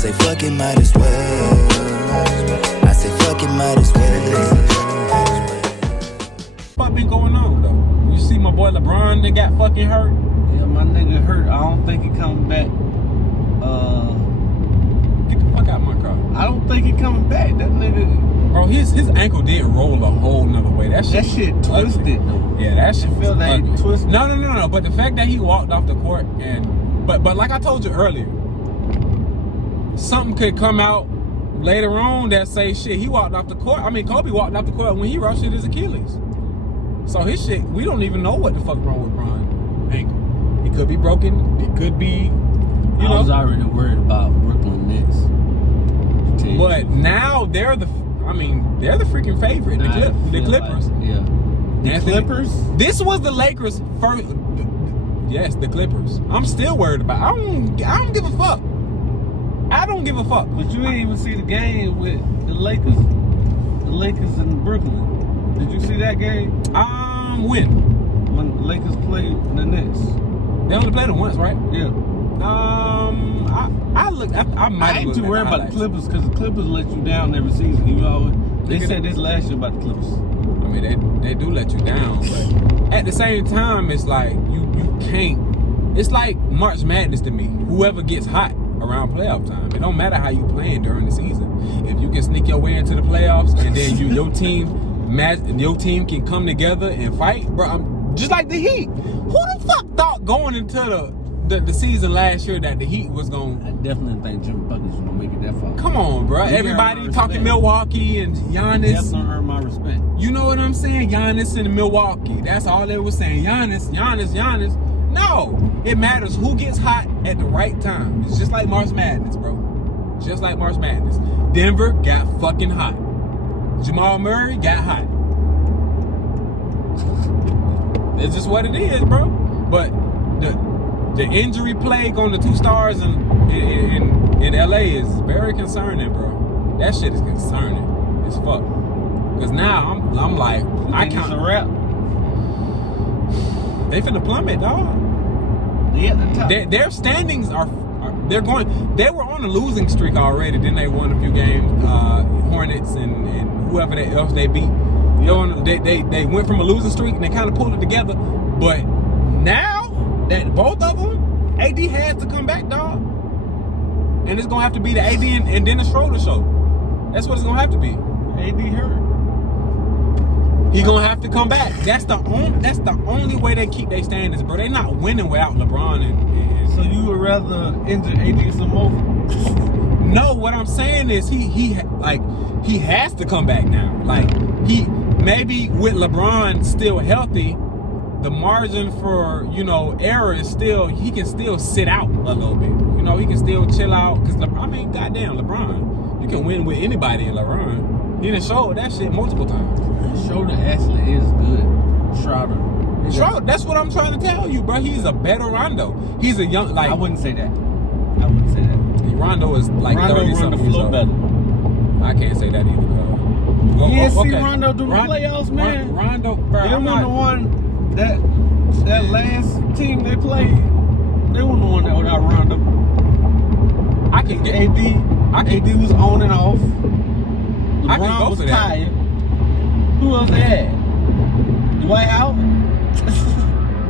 say fuck it, might as well. I say fuck it, might as well. What been going on though? You see my boy LeBron that got fucking hurt? Yeah, my nigga hurt. I don't think he coming back. Get the fuck out of my car. I don't think he coming back. That nigga, bro, his ankle did roll a whole nother way. That shit twisted though. Yeah, that shit feel that twisted. No. But the fact that he walked off the court and but like I told you earlier, something could come out later on that say shit. He walked off the court. I mean, Kobe walked off the court when he ruptured his Achilles. So his shit, we don't even know what the fuck wrong with Bron's ankle. It could be broken. It could be, I was already worried about Brooklyn Nets. But now they're the freaking favorite. The Clippers. The Clippers? This was the Lakers' first. Yes, the Clippers. I'm still worried about. I don't give a fuck. I don't give a fuck. But you didn't even see the game with the Lakers. The Lakers in Brooklyn. Did you see that game? When the Lakers played the Nets. They only played them once, right? Yeah. I ain't too worried about the Clippers because the Clippers let you down every season. They said this last year about the Clippers. I mean, they do let you down, but at the same time, it's like you can't. It's like March Madness to me. Whoever gets hot around playoff time, it don't matter how you playing during the season. If you can sneak your way into the playoffs and then your team can come together and fight, bro. I'm just like the Heat. Who the fuck thought going into the season last year that the Heat was going? I definitely think Jimmy Buckets was gonna make it that far. Come on, bro. Everybody talking Milwaukee and Giannis. Definitely earned my respect. You know what I'm saying? Giannis and Milwaukee. That's all they were saying. Giannis. No, it matters who gets hot at the right time. It's just like March Madness, bro. Just like March Madness. Denver got fucking hot. Jamal Murray got hot. It's just what it is, bro. But the injury plague on the two stars in LA is very concerning, bro. That shit is concerning as fuck. Cause now I'm like, I count a wrap. They finna plummet, dog. Yeah, the top. Their standings are they're going. They were on a losing streak already. Then they won a few games. Hornets and whoever else they beat. They went from a losing streak and they kind of pulled it together. But now that both of them, AD has to come back, dog. And it's gonna have to be the AD and Dennis Schroeder show. That's what it's gonna have to be. AD hurt. He gonna have to come back. That's the only way they keep their standards, bro. They not winning without LeBron and so you would rather injure AD some more? No, what I'm saying is he has to come back now. Like he maybe with LeBron still healthy, the margin for error is still he can still sit out a little bit. He can still chill out because goddamn LeBron, you can win with anybody in LeBron. He done showed that shit multiple times. Schroeder actually is good. Schroeder, that's what I'm trying to tell you, bro. He's a better Rondo. He's a young I wouldn't say that. Rondo is like Rondo 30 run the something. floor better. I can't say that either. You didn't see Rondo do the playoffs, man. Rondo, bro. They won the one that last team they played. They won the one that without Rondo. I can get AD was on and off. LeBron was tired. Who else they had? Dwight Howard?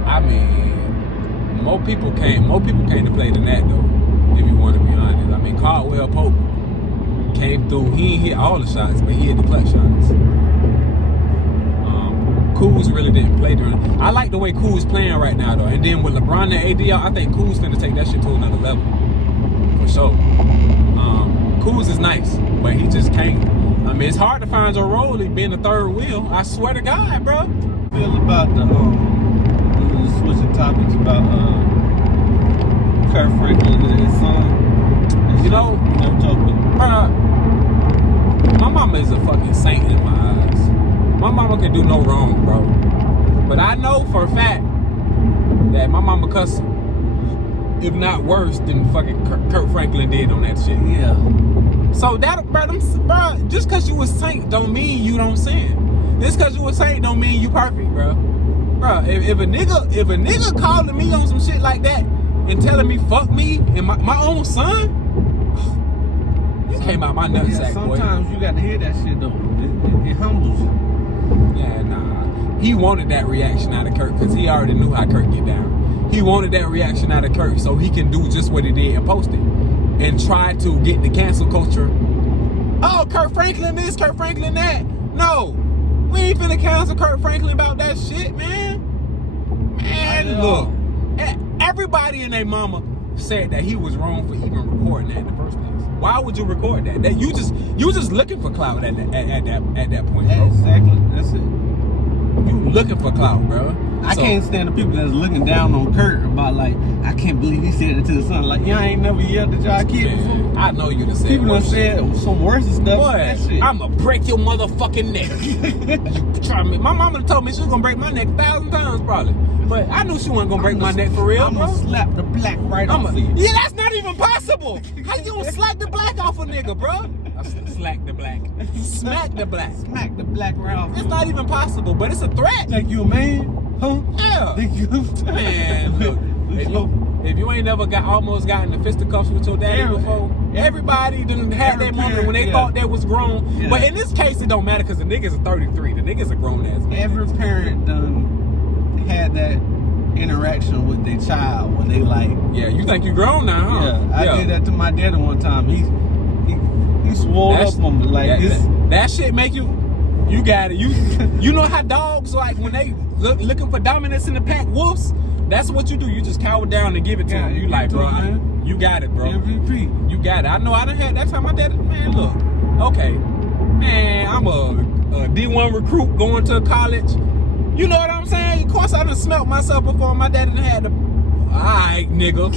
I mean, more people came to play than that though, if you want to be honest. I mean, Caldwell Pope came through. He ain't hit all the shots, but he hit the clutch shots. Kuz really didn't play during. I like the way Kuz playing right now though. And then with LeBron and AD, I think Kuz finna take that shit to another level. For sure. Kuz is nice, but he just can't. I mean, it's hard to find your role being the third wheel. I swear to God, bro. Feel about the switching topics about Kirk Franklin and his son. You know, bro, my mama is a fucking saint in my eyes. My mama can do no wrong, bro. But I know for a fact that my mama cussed, if not worse than fucking Kirk Franklin did on that shit. Yeah. So that, bro, just cause you a saint don't mean you don't sin. Just cause you a saint don't mean you perfect, bro. Bro, if a nigga calling me on some shit like that and telling me fuck me and my own son, came out my nutsack, boy. Sometimes you got to hear that shit though. It humbles you. Yeah, nah. He wanted that reaction out of Kirk because he already knew how Kirk get down. He wanted that reaction out of Kirk so he can do just what he did and post it. And try to get the cancel culture. Oh, Kirk Franklin this, Kirk Franklin that. No. We ain't finna cancel Kirk Franklin about that shit, man. Man, look. Everybody and their mama said that he was wrong for even recording that in the first place. Why would you record that? That you just looking for clout at that point, bro. Exactly. That's it. You looking for clout, bro. I can't stand the people that's looking down on Kurt about like, I can't believe he said it to his son. Like, y'all ain't never yelled at y'all kid before. I know you done said people done said some worse stuff. Boy, I'ma break your motherfucking neck. You try me. My mama told me she was gonna break my neck 1,000 times probably. But I knew she wasn't gonna break my neck for real, I'm gonna slap the black right off of you. Yeah, that's not even possible. How you gonna slap the black off a nigga, bro? Slack the black. Smack the black. Smack the black right off. It's not even possible, but it's a threat. Think you a man? Huh? Yeah. Think you man, look. If you ain't never almost gotten the fisticuffs with your daddy before, everybody done had that moment when they thought they was grown. Yeah. But in this case, it don't matter because the niggas are 33. The niggas are grown ass man. Every parent done had that interaction with their child when they like, yeah, you think you grown now, huh? Yeah, I did that to my daddy one time. He swole up on me like this. That shit make you got it. You know how dogs like when they looking for dominance in the pack, wolves. That's what you do. You just cower down and give it to him. You like, bro, you got it, bro. MVP. You got it. I know I done had that time. My dad, man, look, okay, man, I'm a D1 recruit going to college. You know what I'm saying? Of course, I done smelt myself before. My daddy done had the, alright, nigga.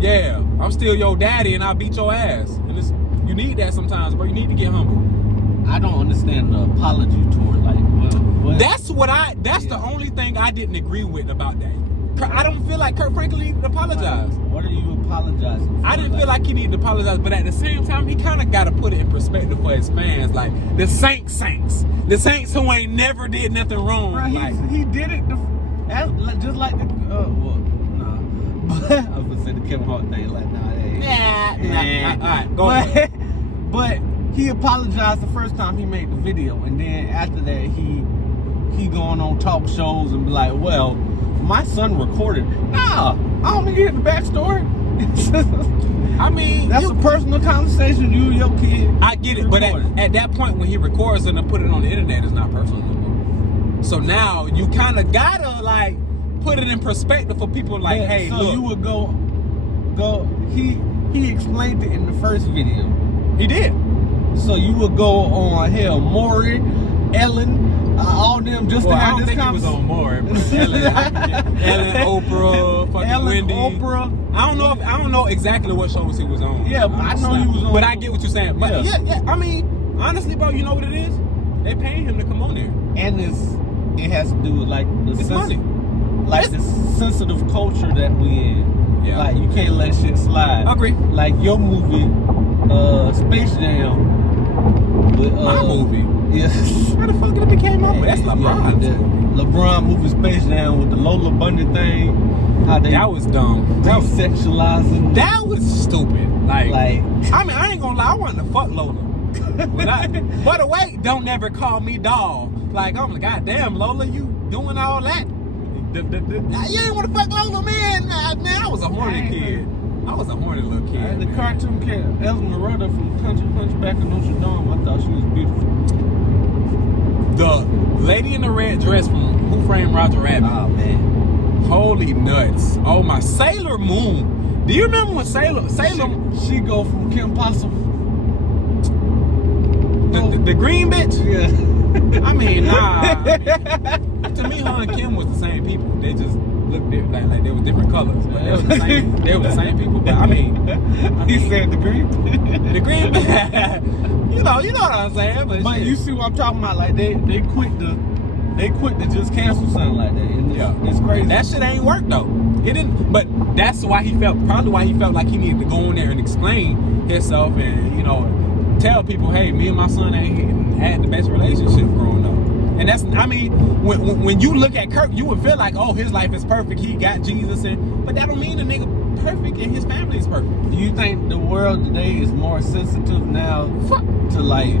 Yeah. I'm still your daddy and I'll beat your ass. And you need that sometimes, bro. You need to get humble. I don't understand the apology toward like, well, that's the only thing I didn't agree with about that. I don't feel like Kirk Franklin needed to apologize. What are you apologizing for? I didn't feel like he needed to apologize, but at the same time, he kind of got to put it in perspective for his fans, like the Saints who ain't never did nothing wrong. Bro, he did it just like the I was gonna say the Kevin Hart thing, like all right, go ahead. But he apologized the first time he made the video, and then after that he going on talk shows and be like, well, my son recorded. Nah, I don't need to hear the backstory. I mean, that's a personal conversation, you and your kid. I get it, but at that point when he records it and put it on the internet, it's not personal anymore. So now you kind of gotta like put it in perspective for people like, hey, so look. You would go. He explained it in the first video. He did. So you would go on Maury, Ellen, all them just to have this conversation. He was on Maury, Ellen, Oprah, fucking Wendy. Oprah. I don't know exactly what shows he was on. Yeah, but I know he was on. But I get what you're saying. But yeah. I mean, honestly, bro, you know what it is? They paying him to come on there. And it has to do with like it's money. Like the sensitive culture that we in. Yeah. Like you can't let shit slide. I agree. Like your movie, Space Jam. With, my movie? Yeah. How the fuck did it became up? That's LeBron. Yeah, LeBron movie Space Jam with the Lola Bunny thing. That was dumb. Sexualizing. That was stupid. Like, I mean, I ain't gonna lie, I wanted to fuck Lola. By the way, don't never call me doll. Like, I'm like, goddamn, Lola, you doing all that? You ain't want to fuck Lola, man. Man, I was a horny kid. I was a horny little kid. The cartoon kid, Esmeralda from Country Back in Notre Dame, I thought she was beautiful. The lady in the red dress from Who Framed Roger Rabbit. Oh, man. Holy nuts. Oh, my. Sailor Moon. Do you remember when Sailor She go from Kim Possible. The green bitch? Yeah. I mean, nah. To me, her and Kim was the same people. They just looked different, like they were different colors. But they were the same people. But I mean he said the green. The green bitch. you know what I'm saying. But you see what I'm talking about? Like they quit to just cancel something like that. And it's crazy. That shit ain't work though. It didn't. But that's why he felt like he needed to go in there and explain himself and tell people, hey, me and my son ain't had the best relationship growing up. And that's, I mean, when you look at Kirk, you would feel like, oh, his life is perfect. He got Jesus, but that don't mean the nigga perfect and his family is perfect. Do you think the world today is more sensitive now to like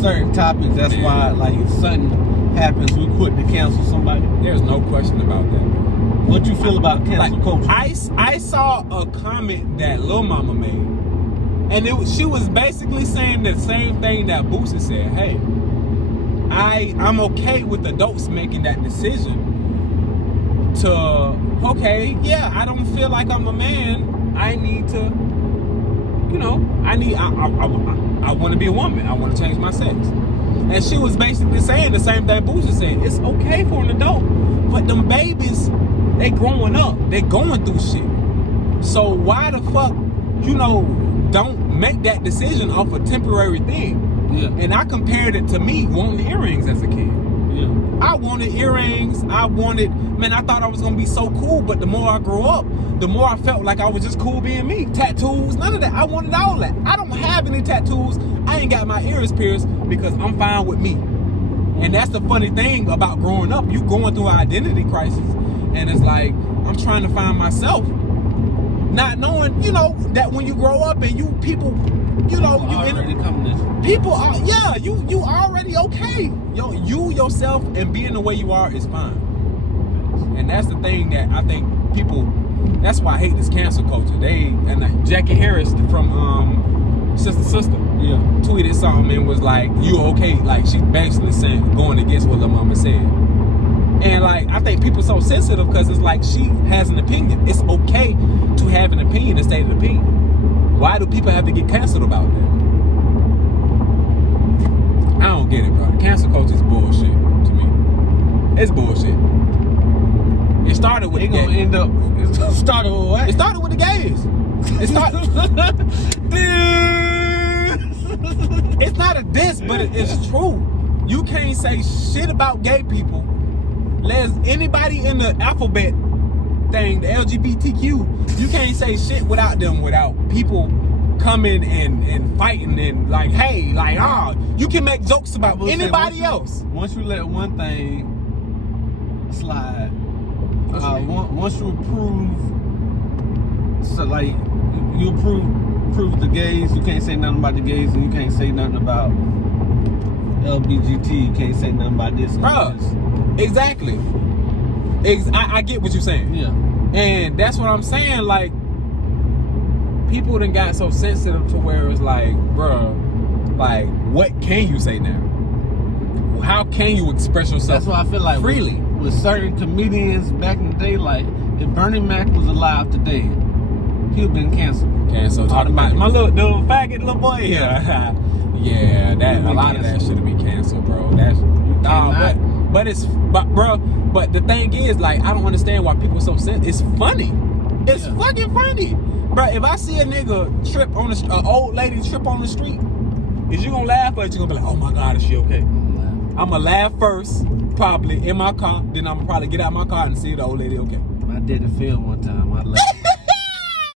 certain topics? That's why, like, if something happens, we quick to cancel somebody. There's no question about that. What you feel about cancel culture? I saw a comment that Lil Mama made, and she was basically saying the same thing that Boosie said. Hey, I'm okay with adults making that decision to, okay, yeah, I don't feel like I'm a man. I need to, you know, I want to be a woman. I want to change my sex. And she was basically saying the same thing Boosie said. It's okay for an adult, but them babies, they growing up. They going through shit. So why the fuck, you know, don't make that decision off a temporary thing? Yeah. And I compared it to me wanting earrings as a kid. Yeah. I wanted earrings. I thought I was gonna be so cool, but the more I grew up, the more I felt like I was just cool being me. Tattoos, none of that. I wanted all that. I don't have any tattoos. I ain't got my ears pierced because I'm fine with me. And that's the funny thing about growing up. You going through an identity crisis. And it's like, I'm trying to find myself. Not knowing, you know, that when you grow up and you people, you know, people are, yeah, you already okay. You yourself and being the way you are is fine. And that's the thing that I think people, that's why I hate this cancel culture. Jackie Harris from Sister tweeted something and was like, you okay? Like, she basically saying, going against what Lil Mama said. And like, I think people so sensitive because it's like she has an opinion. It's okay to have an opinion and state an opinion. Why do people have to get canceled about that? I don't get it, bro. The cancel culture is bullshit to me. It's bullshit. It started with It started with what? It started with the gays. It started. It's not a diss, but it's true. You can't say shit about gay people. Anybody in the alphabet thing, the LGBTQ, you can't say shit without people coming and fighting and like, hey, like, you can make jokes about anybody else. Once you let one thing slide, once you approve, so like you approve the gays, you can't say nothing about the gays, and you can't say nothing about LBGT. You can't say nothing about this. Bruh, exactly. I get what you're saying. Yeah. And that's what I'm saying. Like, people done got so sensitive to where it's like, bruh, like, what can you say now? How can you express yourself? That's why I feel like freely with certain comedians back in the day, like if Bernie Mac was alive today, he'd been canceled. Talking about my the faggot little boy here. Yeah, that a lot of that should have been canceled, bro. That's but the thing is, like, I don't understand why people are so sensitive. It's funny. It's fucking funny, bro. If I see a nigga trip on an old lady trip on the street, is you gonna laugh or you gonna be like, oh my god, is she okay? I'm gonna laugh first, probably in my car. Then I'm gonna probably get out my car and see the old lady okay. My daddy fell one time. I laughed.